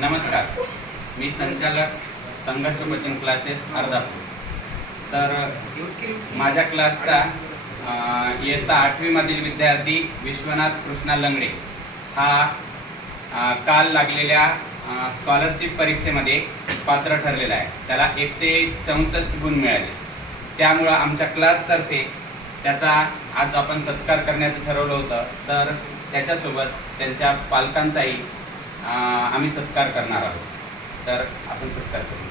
नमस्कार. मी संचालक संघर्ष कोचिंग क्लासेस अर्धापूर. तर माझ्या क्लासचा इयत्ता आठवीमधील विद्यार्थी विश्वनाथ कृष्णा लंगडे हा काल लागलेल्या स्कॉलरशिप परीक्षेमध्ये पात्र ठरलेला आहे. त्याला एकशे चौसष्ट गुण मिळाले. त्यामुळं आमच्या क्लासतर्फे त्याचा आज आपण सत्कार करण्याचं ठरवलं होतं. तर त्याच्यासोबत त्यांच्या पालकांचाही आम्ही सत्कार करणार आहोत. तर आपण सत्कार करू.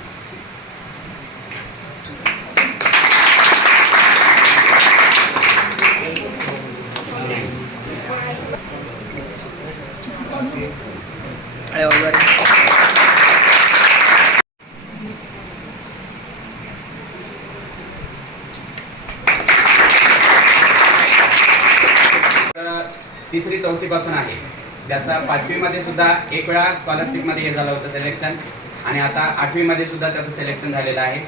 तर तिसरी चौथीपासून आहे. त्याचा पाचवीमध्ये सुद्धा एक वेळा स्कॉलरशिपमध्ये हे झालं होतं सिलेक्शन आणि आता आठवीमध्ये सुद्धा त्याचं सिलेक्शन झालेलं आहे.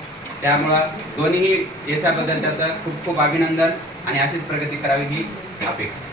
त्यामुळं दोन्ही यशाबद्दल त्याचं खूप खूप अभिनंदन आणि अशीच प्रगती करावी ही अपेक्षा.